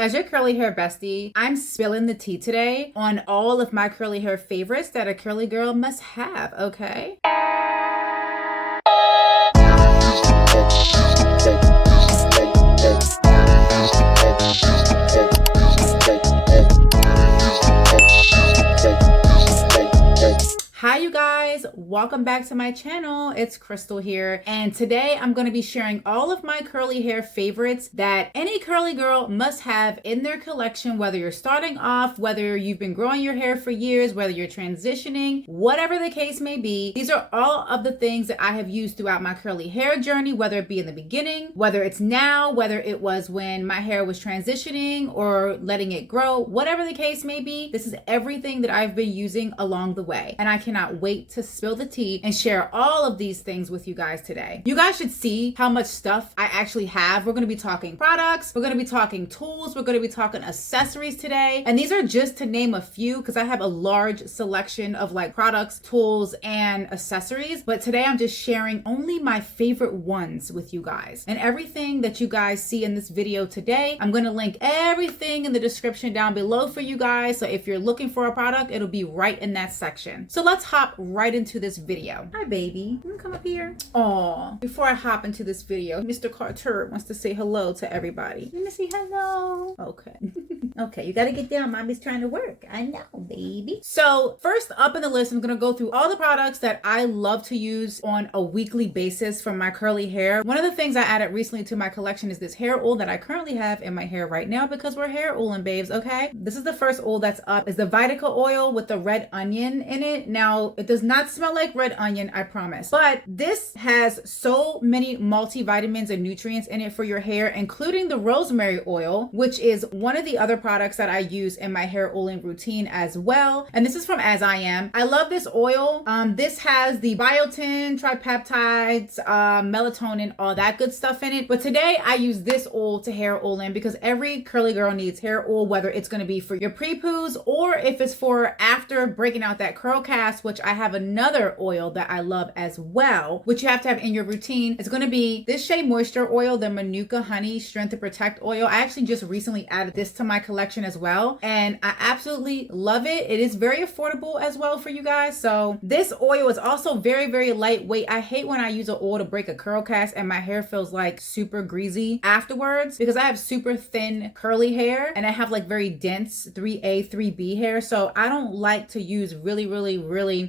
As your curly hair bestie, I'm spilling the tea today on all of my curly hair favorites that a curly girl must have, okay? Hi you guys, welcome back to my channel. It's Crystal here, and today I'm going to be sharing all of my curly hair favorites that any curly girl must have in their collection, whether you're starting off, whether you've been growing your hair for years, whether you're transitioning, whatever the case may be. These are all of the things that I have used throughout my curly hair journey, whether it be in the beginning, whether it's now, whether it was when my hair was transitioning or letting it grow, whatever the case may be. This is everything that I've been using along the way, and I cannot wait to spill the tea and share all of these things with you guys today. You guys should see how much stuff I actually have. We're going to be talking products, we're going to be talking tools, we're going to be talking accessories today, and these are just to name a few because I have a large selection of like products, tools, and accessories, but today I'm just sharing only my favorite ones with you guys. And everything that you guys see in this video today, I'm going to link everything in the description down below for you guys, so if you're looking for a product, it'll be right in that section. So let's hop right into this video. Hi baby, you wanna come up here? Oh, before I hop into this video, Mr. Carter wants to say hello to everybody. Let me say hello. Okay. Okay, you gotta get down. Mommy's trying to work. I know, baby. So first up in the list, I'm gonna go through all the products that I love to use on a weekly basis for my curly hair. One of the things I added recently to my collection is this hair oil that I currently have in my hair right now because we're hair oiling babes, okay? This is the first oil that's up. It's the Vitica oil with the red onion in it. Now, it does not smell like red onion, I promise. But this has so many multivitamins and nutrients in it for your hair, including the rosemary oil, which is one of the other products that I use in my hair oiling routine as well. And this is from As I Am. I love this oil. This has the biotin, tripeptides, melatonin, all that good stuff in it. But today I use this oil to hair oil in because every curly girl needs hair oil, whether it's going to be for your pre-poos or if it's for after breaking out that curl cast, which I have another oil that I love as well, which you have to have in your routine. It's going to be this Shea Moisture oil, the Manuka Honey Strength to Protect oil. I actually just recently added this to my collection as well, and I absolutely love it. It is very affordable as well for you guys. So this oil is also very, very lightweight. I hate when I use an oil to break a curl cast and my hair feels like super greasy afterwards because I have super thin curly hair and I have like very dense 3A, 3B hair. So I don't like to use really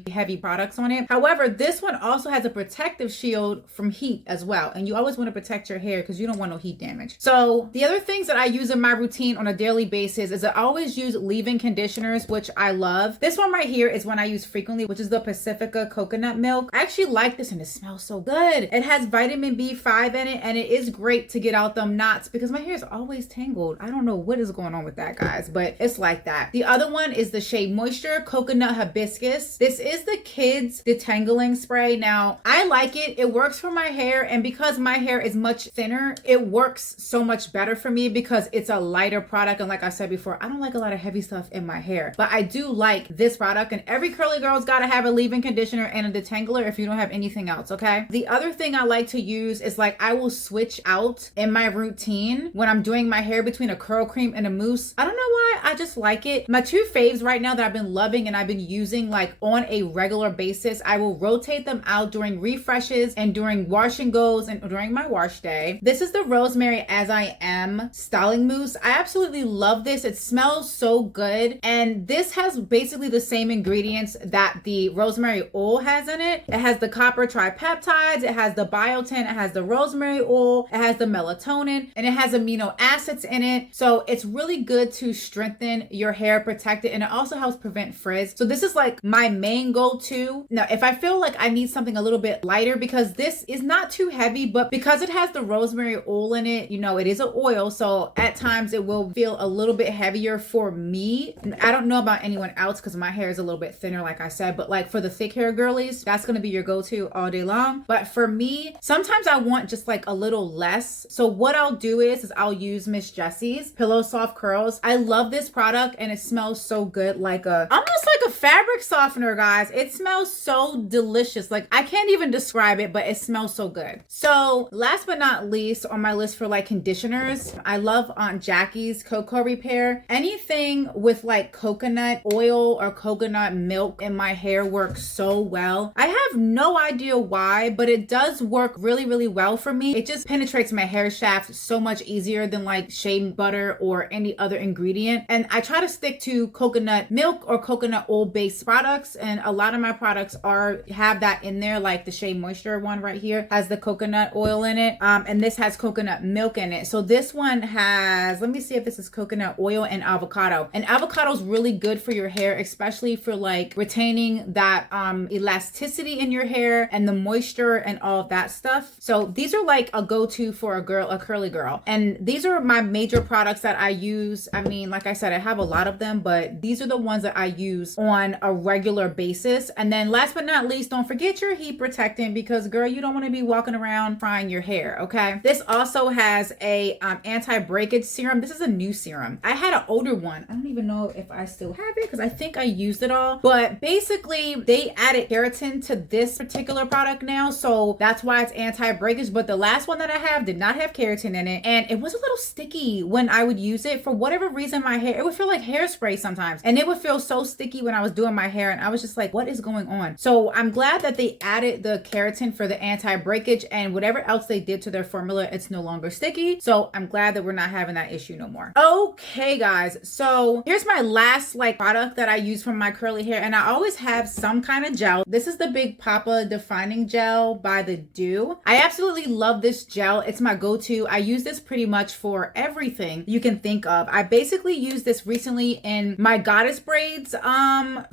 heavy products on it. However, this one also has a protective shield from heat as well, and you always want to protect your hair because you don't want no heat damage. So the other things that I use in my routine on a daily basis is I always use leave-in conditioners, which I love. This one right here is one I use frequently, which is the Pacifica coconut milk. I actually like this and it smells so good. It has vitamin B5 in it, and it is great to get out them knots because my hair is always tangled. I don't know what is going on with that, guys, but it's like that. The other one is the Shea Moisture Coconut Hibiscus. This is the kids detangling spray. Now, I like it. It works for my hair, and because my hair is much thinner, it works so much better for me because it's a lighter product. And like I said before, I don't like a lot of heavy stuff in my hair, but I do like this product, and every curly girl's got to have a leave-in conditioner and a detangler if you don't have anything else, okay? The other thing I like to use is like I will switch out in my routine when I'm doing my hair between a curl cream and a mousse. I don't know why, I just like it. My two faves right now that I've been loving and I've been using like on a regular basis, I will rotate them out during refreshes and during wash and goes and during my wash day. This is the Rosemary As I Am styling mousse. I absolutely love this. It smells so good, and this has basically the same ingredients that the rosemary oil has in it. It has the copper tripeptides, it has the biotin, it has the rosemary oil, it has the melatonin, and it has amino acids in it. So it's really good to strengthen your hair, protect it, and it also helps prevent frizz. So this is like my main go-to. Now, if I feel like I need something a little bit lighter, because this is not too heavy, but because it has the rosemary oil in it, you know, it is an oil, so at times it will feel a little bit heavier for me. I don't know about anyone else because my hair is a little bit thinner, like I said, but like for the thick hair girlies, that's going to be your go-to all day long. But for me, sometimes I want just like a little less. So what I'll do is I'll use Miss Jessie's Pillow Soft Curls. I love this product and it smells so good, like almost like a fabric softener, guys. It smells so delicious. Like, I can't even describe it, but it smells so good. So last but not least on my list for like conditioners, I love Aunt Jackie's Cocoa Repair. Anything with like coconut oil or coconut milk in my hair works so well. I have no idea why, but it does work really, really well for me. It just penetrates my hair shaft so much easier than like shea butter or any other ingredient. And I try to stick to coconut milk or coconut oil based products, and a lot of my products have that in there. Like the Shea Moisture one right here has the coconut oil in it, and this has coconut milk in it. So this one has, let me see if this is coconut oil and avocado. And avocado is really good for your hair, especially for like retaining that elasticity in your hair and the moisture and all of that stuff. So these are like a go-to for a curly girl, and these are my major products that I use. I mean, like I said, I have a lot of them, but these are the ones that I use on a regular basis. And then last but not least, don't forget your heat protectant, because girl, you don't want to be walking around frying your hair. Okay, this also has a anti-breakage serum. This is a new serum. I had an older one. I don't even know if I still have it because I think I used it all, but basically they added keratin to this particular product now, so that's why it's anti-breakage. But the last one that I have did not have keratin in it, and it was a little sticky when I would use it. For whatever reason, my hair, it would feel like hairspray sometimes, and it would feel so sticky when I was doing my hair, and I was just like, what is going on? So I'm glad that they added the keratin for the anti-breakage, and whatever else they did to their formula, it's no longer sticky. So I'm glad that we're not having that issue no more. Okay guys, so here's my last like product that I use for my curly hair, and I always have some kind of gel. This is the Big Papa Defining Gel by The Dew. I absolutely love this gel. It's my go-to. I use this pretty much for everything you can think of. I basically used this recently in my goddess braids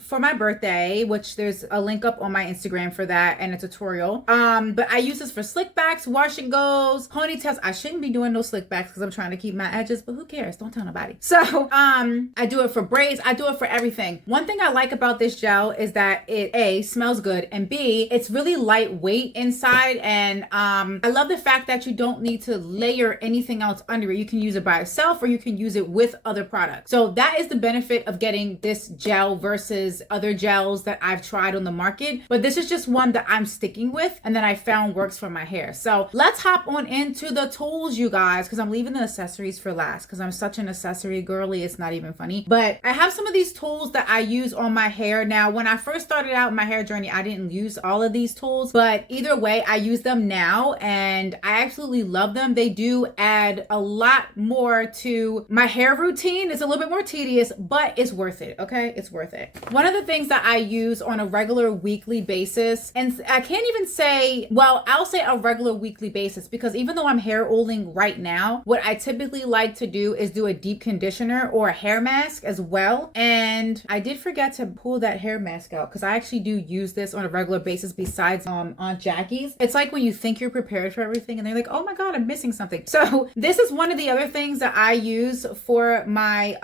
for my birthday, which there's a link up on my Instagram for that and a tutorial. But I use this for slick backs, wash and goes, ponytails. I shouldn't be doing those slick backs because I'm trying to keep my edges, but who cares? Don't tell nobody. So I do it for braids. I do it for everything. One thing I like about this gel is that it A, smells good, and B, it's really lightweight inside. And I love the fact that you don't need to layer anything else under it. You can use it by itself or you can use it with other products. So that is the benefit of getting this gel versus other gels that I've tried on the market. But this is just one that I'm sticking with and that I found works for my hair. So let's hop on into the tools, you guys, because I'm leaving the accessories for last because I'm such an accessory girly. It's not even funny. But I have some of these tools that I use on my hair. Now, when I first started out my hair journey, I didn't use all of these tools, but either way, I use them now and I absolutely love them. They do add a lot more to my hair routine. It's a little bit more tedious, but it's worth it. Okay, it's worth it. One of the things that I use on a regular weekly basis, and I can't even say, well, I'll say a regular weekly basis, because even though I'm hair oiling right now, what I typically like to do is do a deep conditioner or a hair mask as well. And I did forget to pull that hair mask out because I actually do use this on a regular basis besides Aunt Jackie's. It's like when you think you're prepared for everything and they're like, oh my God, I'm missing something. So this is one of the other things that I use for my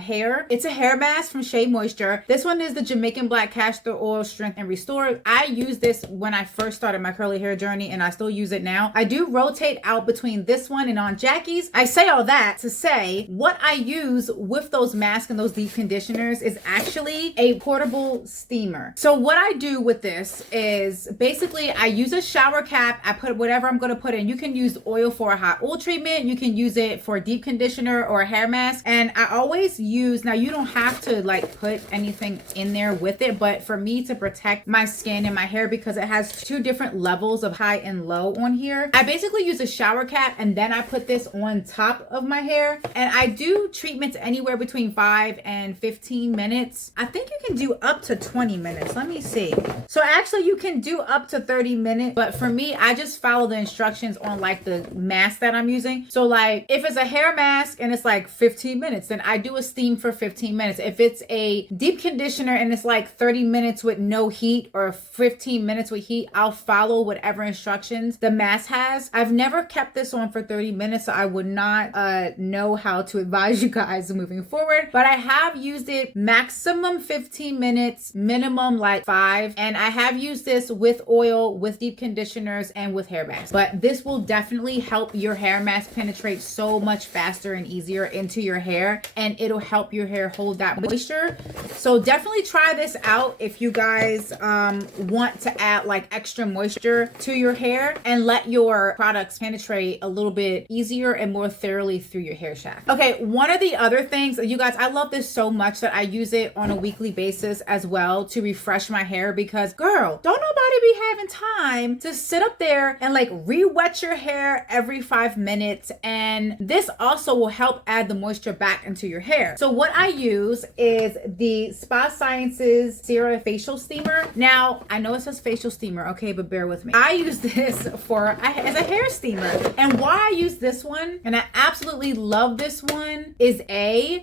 hair. It's a hair mask from Shea Moisture. This one is the Jamaican Black Castor Oil Strength and Restore. I used this when I first started my curly hair journey and I still use it now. I do rotate out between this one and Aunt Jackie's. I say all that to say what I use with those masks and those deep conditioners is actually a portable steamer. So what I do with this is basically I use a shower cap. I put whatever I'm going to put in. You can use oil for a hot oil treatment. You can use it for a deep conditioner or a hair mask. And I always use, now you don't have to like put anything in there with it, but for me to protect my skin and my hair, because it has two different levels of high and low on here, I basically use a shower cap and then I put this on top of my hair. And I do treatments anywhere between 5 and 15 minutes. I think you can do up to 20 minutes. Let me see. So actually you can do up to 30 minutes, but for me, I just follow the instructions on like the mask that I'm using. So like if it's a hair mask and it's like 15 minutes, then I do a steam for 15 minutes. If it's a deep conditioner and it's like 30 minutes with no heat or 15 minutes with heat, I'll follow whatever instructions the mask has. I've never kept this on for 30 minutes, so I would not know how to advise you guys moving forward, but I have used it maximum 15 minutes, minimum like 5. And I have used this with oil, with deep conditioners, and with hair masks. But this will definitely help your hair mask penetrate so much faster and easier into your hair, and it'll help your hair hold that moisture. So definitely try this out if you guys want to add like extra moisture to your hair and let your products penetrate a little bit easier and more thoroughly through your hair shaft. Okay, one of the other things, you guys, I love this so much that I use it on a weekly basis as well to refresh my hair, because girl, don't nobody be having time to sit up there and like re-wet your hair every 5 minutes. And this also will help add the moisture back into your hair. So what I use is the Spa Sciences Cera Facial Steamer. Now, I know it says facial steamer, okay, but bear with me. I use this as a hair steamer. And why I use this one, and I absolutely love this one, is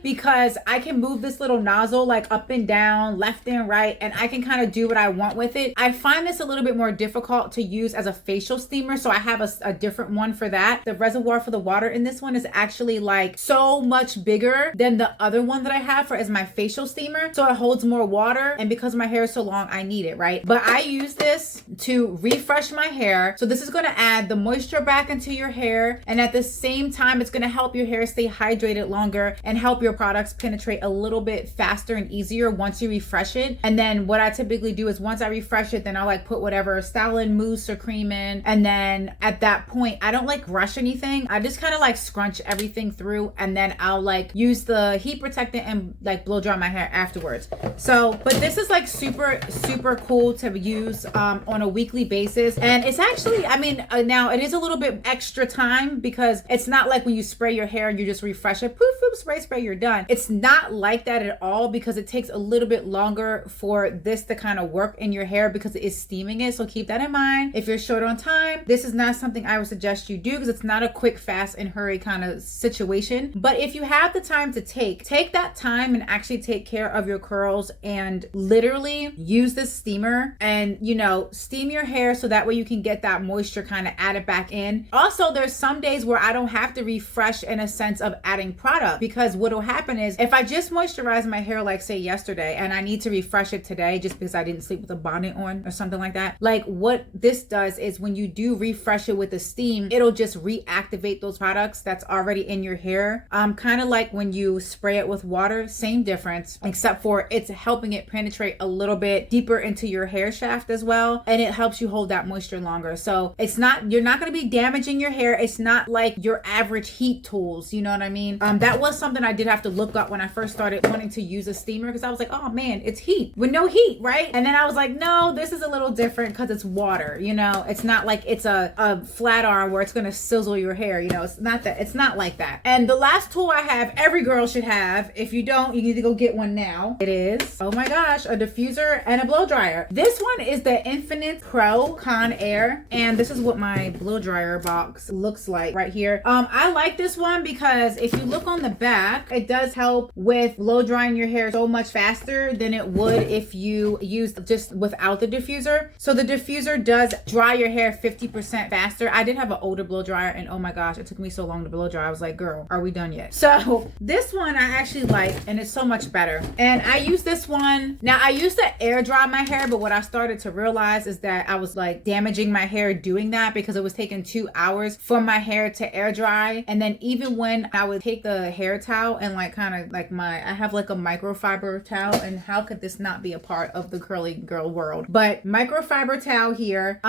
because I can move this little nozzle like up and down, left and right, and I can kind of do what I want with it. I find this a little bit more difficult to use as a facial steamer, so I have a different one for that. The reservoir for the water in this one is actually like so much bigger than the other one that I have as my facial steamer, so it holds more water, and because my hair is so long, I need it, right? But I use this to refresh my hair. So this is going to add the moisture back into your hair, and at the same time, it's going to help your hair stay hydrated longer and help your products penetrate a little bit faster and easier once you refresh it. And then what I typically do is once I refresh it, then I'll like put whatever styling mousse or cream in, and then at that point, I don't like rush anything. I just kind of like scrunch everything through, and then I'll like use the heat protectant and like blow dry my hair afterwards. So, but this is like super cool to use on a weekly basis. And it's actually, I mean, now it is a little bit extra time because it's not like when you spray your hair and you just refresh it, poof, poof, spray, you're done. It's not like that at all, because it takes a little bit longer for this to kind of work in your hair because it is steaming it. So keep that in mind. If you're short on time, this is not something I would suggest you do, because it's not a quick, fast and hurry kind of situation. But if you have the time to take that time and actually take care of your curls and literally use this steamer and, you know, steam your hair so that way you can get that moisture kind of added back in. Also, there's some days where I don't have to refresh in a sense of adding product, because what will happen is if I just moisturize my hair, like say yesterday, and I need to refresh it today just because I didn't sleep with a bonnet on or something like that, like what this does is when you do refresh it with the steam, it'll just reactivate those products that's already in your hair. Kind of like when you spray it with water, same difference, except for it's helping it penetrate a little bit deeper into your hair shaft as well, and it helps you hold that moisture longer. So it's not, you're not going to be damaging your hair. It's not like your average heat tools, you know what I mean? That was something I did have to look up when I first started wanting to use a steamer, because I was like, oh man, it's heat with no heat, right? And then I was like, no, this is a little different because it's water, you know? It's not like it's a flat iron where it's going to sizzle your hair, you know? It's not that. It's not like that. And the last tool I have, every girl should have. If you don't, you need to go get one now. It is, oh my gosh, a diffuser and a blow dryer. This one is the Infinite Pro Con Air, and this is what my blow dryer box looks like right here. I like this one because if you look on the back, it does help with blow drying your hair so much faster than it would if you used just without the diffuser. So the diffuser does dry your hair 50% faster. I did have an older blow dryer, and oh my gosh, it took me so long to blow dry. I was like, girl, are we done yet? So this one I actually like, and it's so much better. And I use this one. Now I used to air dry my hair, but what I started to realize is that I was like damaging my hair doing that, because it was taking 2 hours for my hair to air dry. And then even when I would take the hair towel and like kind of like I have like a microfiber towel, and how could this not be a part of the curly girl world? But microfiber towel here.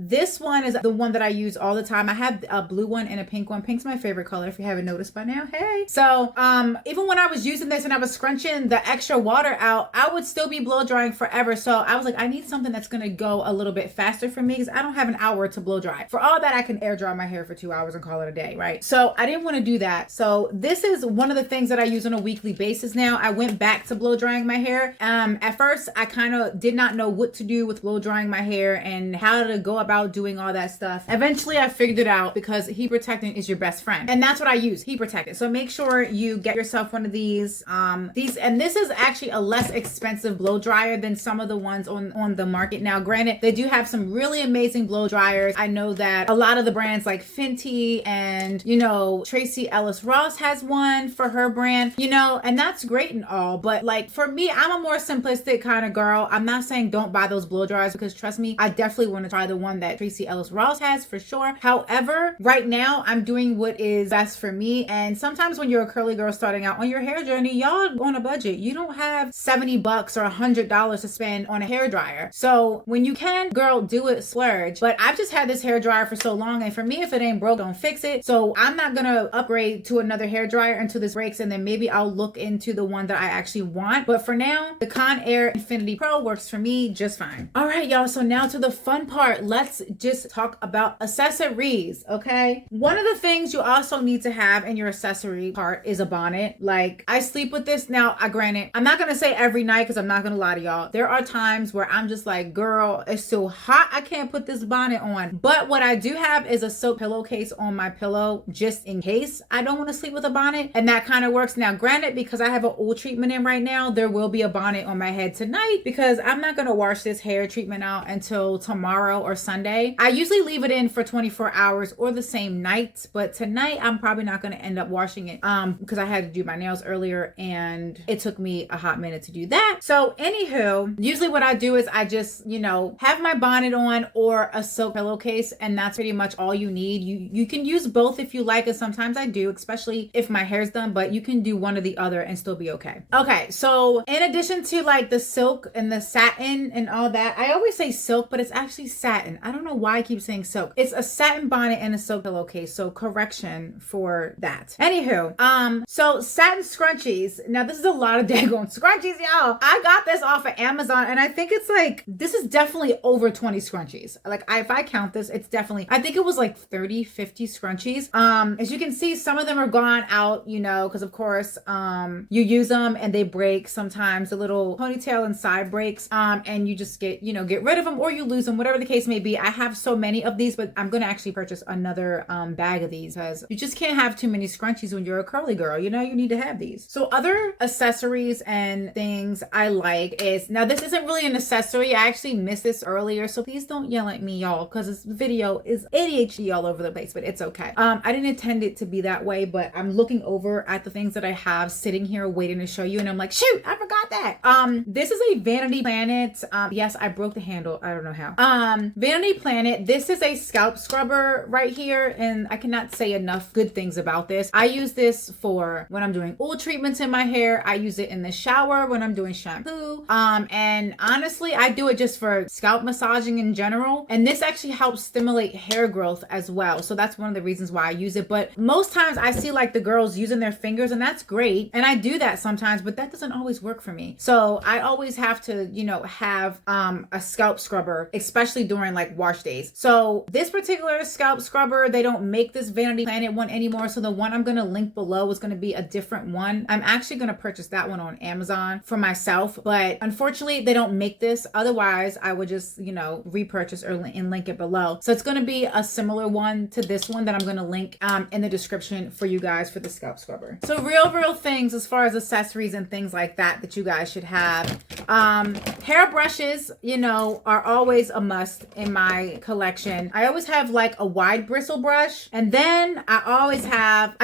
This one is the one that I use all the time. I have a blue one and a pink one. Pink's my favorite color, if you haven't noticed by now. Hey. So even when I was using this and I was scrunching the extra water out, I would still be blow drying forever. So I was like, I need something that's gonna go a little bit faster for me, because I don't have an hour to blow dry. For all that, I can air dry my hair for 2 hours and call it a day, right? So I didn't want to do that. So this is one of the things that I use on a weekly basis now. I went back to blow drying my hair. At first, I kind of did not know what to do with blow drying my hair and how to go about doing all that stuff. Eventually, I figured it out, because heat protectant is your best friend. And that's what I use, heat protectant. So make sure you get yourself one of these. And this is actually a less expensive blow dryer than some of the ones on the market. Now, granted, they do have some really amazing blow dryers. I know that a lot of the brands like Fenty and, you know, Tracy Ellis Ross has one for her brand, you know, and that's great and all. But like for me, I'm a more simplistic kind of girl. I'm not saying don't buy those blow dryers, because trust me, I definitely want to try the one that Tracy Ellis Ross has for sure. However, right now I'm doing what is best for me. And sometimes when you're a curly girl starting out on your hair journey, y'all on a budget, you don't have have $70 or $100 to spend on a hair dryer. So when you can, girl, do it, splurge. But I've just had this hair dryer for so long, and for me, if it ain't broke, don't fix it. So I'm not gonna upgrade to another hair dryer until this breaks, and then maybe I'll look into the one that I actually want. But for now, the Conair Infinity Pro works for me just fine. All right, y'all, so now to the fun part. Let's just talk about accessories, okay? One of the things you also need to have in your accessory part is a bonnet. Like, I sleep with this. Now, granted, I'm not gonna say every night, because I'm not gonna lie to y'all. There are times where I'm just like, girl, it's so hot, I can't put this bonnet on. But what I do have is a silk pillowcase on my pillow, just in case I don't want to sleep with a bonnet, and that kind of works. Now, granted, because I have an oil treatment in right now, there will be a bonnet on my head tonight, because I'm not gonna wash this hair treatment out until tomorrow or Sunday. I usually leave it in for 24 hours or the same night, but tonight I'm probably not gonna end up washing it because I had to do my nails earlier, and it took me a hot minute to do that. So anywho, usually what I do is I just, you know, have my bonnet on or a silk pillowcase, and that's pretty much all you need. You can use both if you like, and sometimes I do, especially if my hair's done, but you can do one or the other and still be okay. Okay, so in addition to like the silk and the satin and all that, I always say silk, but it's actually satin. I don't know why I keep saying silk. It's a satin bonnet and a silk pillowcase, so correction for that. Anywho, so satin scrunchies. Now this is a lot of daggone scrunchies, y'all. I got this off of Amazon, and I think it's like, this is definitely over 20 scrunchies. Like, if I count this, it's definitely, I think it was like 30, 50 scrunchies. As you can see, some of them are gone out, you know, because of course, you use them and they break sometimes, the little ponytail and side breaks, and you just get rid of them, or you lose them, whatever the case may be. I have so many of these, but I'm gonna actually purchase another bag of these, because you just can't have too many scrunchies when you're a curly girl. You know, you need to have these. So other accessories and things I like is, now this isn't really an accessory. I actually missed this earlier, so please don't yell at me, y'all, because this video is ADHD all over the place, but it's okay. I didn't intend it to be that way, but I'm looking over at the things that I have sitting here waiting to show you, and I'm like, shoot, I forgot that. This is a Vanity Planet. Yes, I broke the handle. I don't know how. Vanity Planet. This is a scalp scrubber right here, and I cannot say enough good things about this. I use this for when I'm doing oil treatments in my hair. I use it in the shower when I'm doing shampoo. And honestly, I do it just for scalp massaging in general. And this actually helps stimulate hair growth as well. So that's one of the reasons why I use it. But most times I see like the girls using their fingers, and that's great. And I do that sometimes, but that doesn't always work for me. So I always have to, you know, have a scalp scrubber, especially during like wash days. So this particular scalp scrubber, they don't make this Vanity Planet one anymore. So the one I'm going to link below is going to be a different one. I'm actually going to purchase that one on Amazon for myself, but unfortunately they don't make this. Otherwise I would just, you know, repurchase and link it below. So it's going to be a similar one to this one that I'm going to link in the description for you guys for the scalp scrubber. So real things as far as accessories and things like that you guys should have. Hair brushes, you know, are always a must in my collection. I always have like a wide bristle brush, and then I always have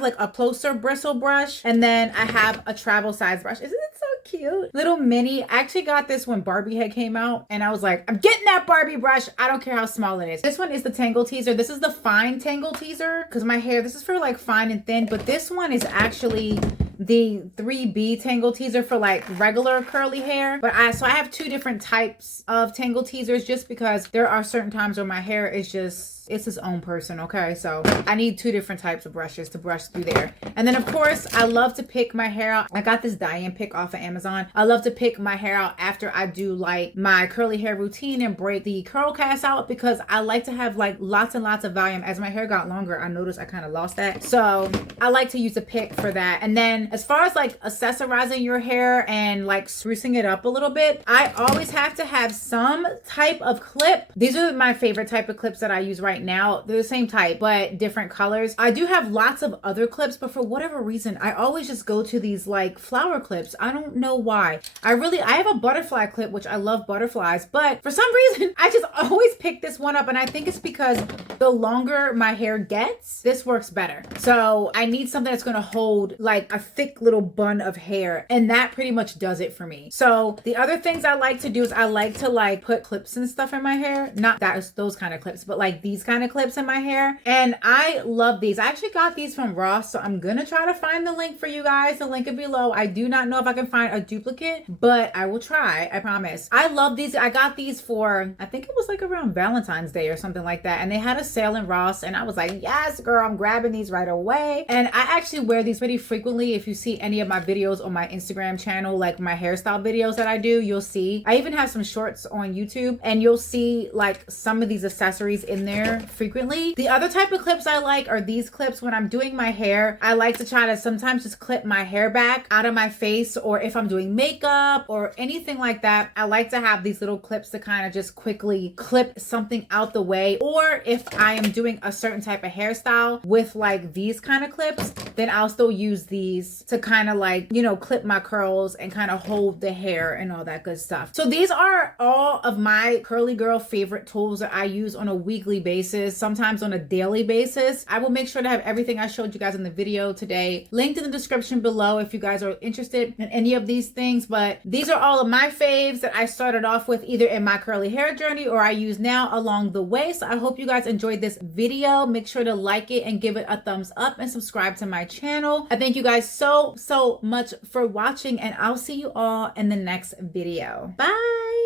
like a closer bristle brush, and then I have a travel size brush. Isn't it so cute? Little mini. I actually got this when Barbie head came out, and I was like, I'm getting that Barbie brush. I don't care how small it is. This one is the Tangle Teaser. This is the fine Tangle Teaser, because my hair, this is for like fine and thin, but this one is actually the 3B Tangle Teaser for like regular curly hair. But so I have two different types of Tangle Teasers, just because there are certain times where my hair is just, it's its own person, okay? So I need two different types of brushes to brush through there. And then of course, I love to pick my hair out. I got this Diane pick off of Amazon. I love to pick my hair out after I do like my curly hair routine and break the curl cast out, because I like to have like lots and lots of volume. As my hair got longer, I noticed I kind of lost that. So I like to use a pick for that. And then as far as like accessorizing your hair and like sprucing it up a little bit, I always have to have some type of clip. These are my favorite type of clips that I use right now. They're the same type, but different colors. I do have lots of other clips, but for whatever reason, I always just go to these like flower clips. I don't know why. I have a butterfly clip, which I love butterflies, but for some reason, I just always pick this one up. And I think it's because the longer my hair gets, this works better. So I need something that's going to hold like thick little bun of hair, and that pretty much does it for me. So the other things I like to do is I like to like put clips and stuff in my hair. Not those kind of clips, but like these kind of clips in my hair. And I love these. I actually got these from Ross, so I'm gonna try to find the link for you guys. The link it below. I do not know if I can find a duplicate, but I will try. I promise. I love these. I got these for, I think it was like around Valentine's Day or something like that. And they had a sale in Ross, and I was like, yes, girl, I'm grabbing these right away. And I actually wear these pretty frequently. If you see any of my videos on my Instagram channel, like my hairstyle videos that I do, you'll see. I even have some shorts on YouTube, and you'll see like some of these accessories in there frequently. The other type of clips I like are these clips. When I'm doing my hair, I like to try to sometimes just clip my hair back out of my face, or if I'm doing makeup or anything like that, I like to have these little clips to kind of just quickly clip something out the way. Or if I am doing a certain type of hairstyle with like these kind of clips, then I'll still use these to kind of like, you know, clip my curls and kind of hold the hair and all that good stuff. So these are all of my curly girl favorite tools that I use on a weekly basis, sometimes on a daily basis. I will make sure to have everything I showed you guys in the video today linked in the description below if you guys are interested in any of these things. But these are all of my faves that I started off with either in my curly hair journey or I use now along the way. So I hope you guys enjoyed this video. Make sure to like it and give it a thumbs up and subscribe to my channel. I thank you guys so much for watching, and I'll see you all in the next video. Bye.